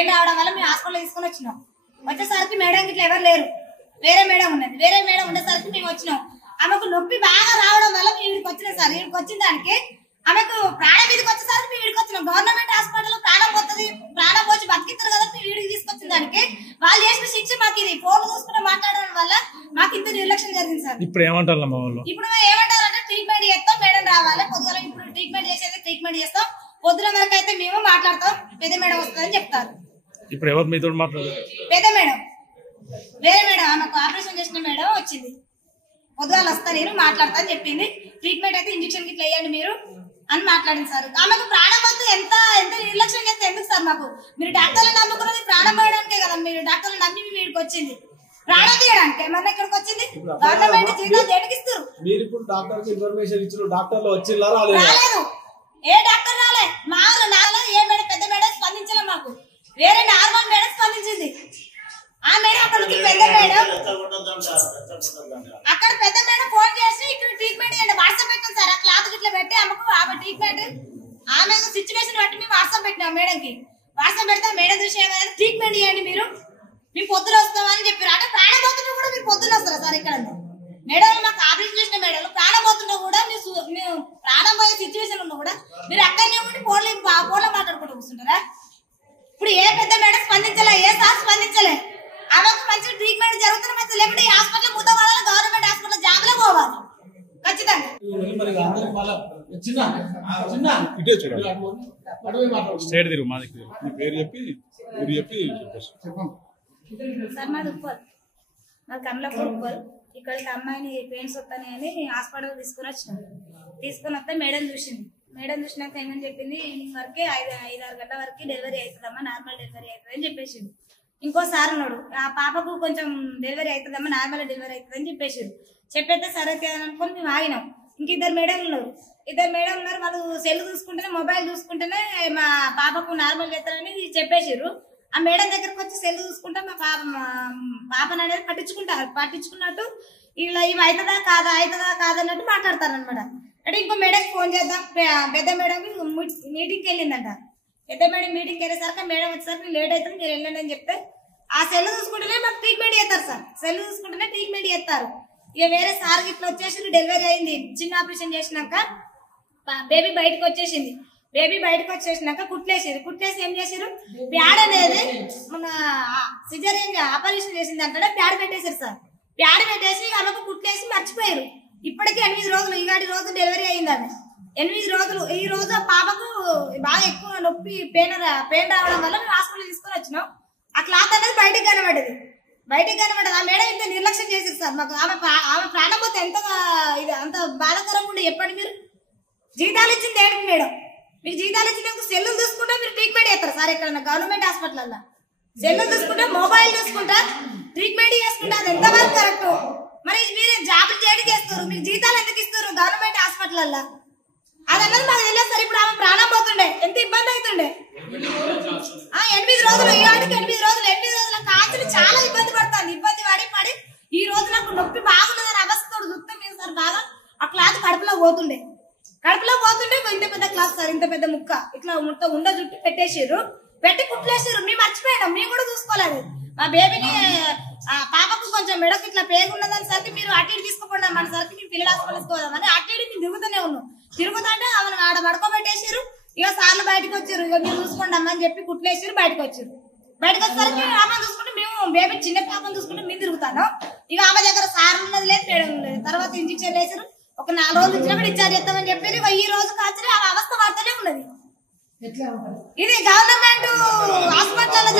Pain రావడం వల్ల మేము హాస్పిటల్ తీసుకొని వచ్చినాం. వచ్చేసరికి మేడం ఇట్లా ఎవరు లేరు, వేరే మేడం ఉన్నది. వేరే మేడం ఉండేసరికి మేము వచ్చినాం. ఆమెకు నొప్పి బాగా రావడం వల్ల మేము ఇక్కడికి వచ్చినాం సార్. ఇక్కడికి వచ్చిన దానికి ఆమెకు ప్రాణం మీదకి వచ్చేసరికి మేము ఇక్కడికి వచ్చినాం. గవర్నమెంట్ హాస్పిటల్ ప్రాణం పోతుంది, ప్రాణం పోచి బతికిస్తారు కదా, మేము ఇక్కడికి తీసుకొచ్చిన దానికి వాళ్ళు చేసిన శిక్ష మాకు ఇది. ఫోన్ చూసుకుంటే మాట్లాడడం వల్ల మాకు ఇంత నిర్లక్ష్యం జరిగింది సార్. ఇప్పుడు ఏమంటారు ఇప్పుడు ఏమంటారంటే ట్రీట్మెంట్ చేస్తాం, మేడం రావాలి పొద్దున. ఇప్పుడు ట్రీట్మెంట్ చేసేది ట్రీట్మెంట్ చేస్తాం, పొద్దున వరకు అయితే మేము మాట్లాడతాం, పెద్ద మేడం వస్తుందని చెప్తారు. ఇప్పుడు ఎవరు మీతో మాట్లాడారు? పెద్ద మేడం, వేరే మేడం, ఆమెకు ఆపరేషన్ చేసిన మేడం వచ్చింది. పొద్దుగాల వస్తా నేను మాట్లాడతా అని చెప్పింది. ట్రీట్మెంట్ అయితే ఇంజక్షన్ గిట్లా వేయండి మీరు అని మాట్లాడింది సార్. ఆమెకు ప్రాణం పోతే ఎంత ఎంత నిర్లక్ష్యం చేస్తే ఎందుకు సార్? మాకు మీరు డాక్టర్లు నమ్ముకున్నది ప్రాణం పోయడానికే కదా. మీరు డాక్టర్లు నమ్మి వీడికి వచ్చింది ప్రాణం తీయడానికి. ఏమన్నా ఇక్కడికి వచ్చింది గవర్నమెంట్ జీతాలు దేనికి ఇస్తారు? మీరు ఇప్పుడు డాక్టర్ కి ఇన్ఫర్మేషన్ ఇచ్చిన డాక్టర్లు వచ్చిందా? రాలేదు, ఏ డాక్టర్ రాలే. మాకు నాలో ఏ మేడం, పెద్ద మేడం స్పందించలే. మాకు వేరే నార్మల్ మేడం స్పందించింది. ఆ మేడం అక్కడ పెద్ద మేడం, అక్కడ పెద్ద మేడం ఫోన్ చేసి ఇక్కడ ట్రీట్మెంట్ చేయండి వాట్సాప్ పెట్టాం సార్. ఆ క్లాత్ ఇట్లా పెట్టి ఆమె ట్రీట్మెంట్, ఆమె సిచ్యువేషన్ బట్టి మేము వాట్సాప్ పెట్టినాం మేడంకి. వాట్సాప్ పెడితే మేడం చూసి ట్రీట్మెంట్ చేయండి మీరు, మేము పొద్దున వస్తామని చెప్పారు. అంటే ప్రాణం పోతుంటే కూడా మీరు పొద్దున వస్తారా సార్? ఇక్కడ మేడం మాకు ఆపరేషన్ చేసిన మేడం ప్రాణం పోతుంటే కూడా మీరు ప్రాణం పోయే సిచ్యువేషన్ ఉన్నా కూడా మీరు అక్కడనే ఉండి ఫోన్లో మాట్లాడుకుంటూ కూర్చుంటారా? ఇప్పుడు ఏ పెద్ద మేడం స్పందించలే, ఏ సార్ స్పందించలే. ఆమెకు మంచి ట్రీట్మెంట్ జరుగుతున్న మంచి, లేకుంటే ఈ హాస్పిటల్ ముద్ద పడాలి, గవర్నమెంట్ హాస్పిటల్ జాబ్లో పోవాలి ఖచ్చితంగా. సార్ మాది ఉప్పల్, మాది కమలాపూర్ ఉప్పల్. ఇక్కడికి అమ్మాయిని పెయిన్స్ వస్తాయని హాస్పిటల్ తీసుకుని వచ్చినాం. తీసుకుని వస్తే మేడం చూసింది. మేడం చూసినాక ఏమని చెప్పింది, ఈవినింగ్ వరకే 5-6 గంటల వరకు డెలివరీ అవుతుందమ్మా, నార్మల్ డెలివరీ అవుతుంది అని చెప్పేసింది. ఇంకోసారి ఉన్నాడు, ఆ పాపకు కొంచెం డెలివరీ అవుతుందమ్మా, నార్మల్ డెలివరీ అవుతుంది అని చెప్పేసారు. చెప్పేస్తే సరే అనుకొని మేము ఆగినాం. ఇంక ఇద్దరు మేడం ఉన్నారు. వాళ్ళు సెల్ చూసుకుంటేనే, మొబైల్ చూసుకుంటేనే మా పాపకు నార్మల్ చేస్తారని చెప్పేసారు. ఆ మేడం దగ్గరకు వచ్చి సెల్ చూసుకుంటే మా పాపను అనేది పట్టించుకున్నట్టు ఇలా ఇవి అవుతుందా కాదన్నట్టు మాట్లాడతారు అనమాట. అంటే ఇంకో మేడంకి ఫోన్ చేద్దాం, పెద్ద మేడం మీటింగ్కి వెళ్ళిందంట. పెద్ద మేడం మీటింగ్కి వెళ్ళేసరికి మేడం వచ్చేసరికి లేట్ అవుతుంది, మీరు వెళ్ళండి అని చెప్తే ఆ సెల్ చూసుకుంటేనే మాకు ట్రీట్మెంట్ చేస్తారు సార్. సెల్ చూసుకుంటేనే ట్రీట్మెంట్ చేస్తారు. ఇక వేరే సార్ ఇట్లా వచ్చేసి డెలివరీ అయింది. చిన్న ఆపరేషన్ చేసినాక బేబీ బయటకు వచ్చేసింది. బేబీ బయటకు వచ్చేసినాక కుట్లేసి ఏం చేసారు, ప్యాడ్ అనేది మన సిజేరియన్ ఆపరేషన్ చేసింది అంటే ప్యాడ్ పెట్టేశారు సార్. ప్యాడ్ పెట్టేసి ఆమెకు కుట్లేసి మర్చిపోయారు. ఇప్పటికీ 8 రోజులు, ఈగాడి రోజు డెలివరీ అయింది. ఆమె 8 రోజులు. ఈ రోజు ఆ పాపకు బాగా ఎక్కువ నొప్పి పెయిన్ రావడం వల్ల మేము హాస్పిటల్ తీసుకొని వచ్చినాం. ఆ క్లాత్ అనేది బయటకు కనబడేది. ఆ మేడం ఇంత నిర్లక్ష్యం చేశారు సార్. మాకు ఆమె ప్రాణం పోతే అంత బాధాకరంగా ఉండే. చెప్పండి, మీరు జీతాలు ఇచ్చింది ఏంటి మేడం? మీకు జీతాలు ఇచ్చిన సెల్లు చూసుకుంటే మీరు ట్రీట్మెంట్ చేస్తారు సార్. ఎక్కడన్నా గవర్నమెంట్ హాస్పిటల్ సెల్లు చూసుకుంటే, మొబైల్ చూసుకుంటా ట్రీట్మెంట్ చేసుకుంటే అది ఎంతవరకు కరెక్ట్? మరి మీరు జాబులు చేయడం చేస్తారు, మీకు జీతాలు ఎందుకు ఇస్తారు గవర్నమెంట్ హాస్పిటల్? అదన్నది మాకు తెలియదు సార్. ఇప్పుడు ఆమె ప్రాణం పోతుండే, ఎంత ఇబ్బంది అవుతుండే. 8 రోజులు, ఈ వాడికి 8 రోజుల కాల్చులు చాలా ఇబ్బంది పడుతుంది. ఇబ్బంది పడి ఈ రోజు నాకు నొప్పి బాగున్నదని అవస్థతో చూస్తే మేము సార్ బాగా ఆ క్లాత్ కడుపులో పోతుండే ఇంత పెద్ద క్లాత్ సార్, ఇంత పెద్ద ముక్క ఇట్లా ఉండ జుట్టు పెట్టి కుట్లేసారు. మేము మర్చిపోయినాం, మేము కూడా చూసుకోలేదు. మా బేబీని పాపకు కొంచెం మెడకు ఇట్లా పేగున్నదని సరికి మీరు అటు ఇటు తీసుకోకుండా మన సరికి మేము పిల్లలు హాస్పిటల్సుకోదామని అటు ఇటు మేము తిరుగుతూనే ఉన్నాం. తిరుగుతుంటే ఆమెను ఆడ పడుకోబెట్టేసారు. ఇక సార్లు బయటకు వచ్చారు. ఇక మీరు చూసుకోండి అమ్మని చెప్పి కుట్లేసారు. బయటకు వచ్చేసరికి ఆమె చూసుకుంటే మేము బేబీ చిన్న పాపను చూసుకుంటే మేము తిరుగుతాను. ఇక ఆమె దగ్గర సార్ ఉన్నది లేదు, మేడం లేదు. తర్వాత ఇంజక్షన్ వేసారు. ఒక 4 రోజులు ఇచ్చినప్పుడు డిశ్చార్జ్ చేస్తామని చెప్పారు. ఈ రోజు కాల్చి ఆ అవస్థ వార్తనే ఉన్నది. ఇది గవర్నమెంట్ హాస్పిటల్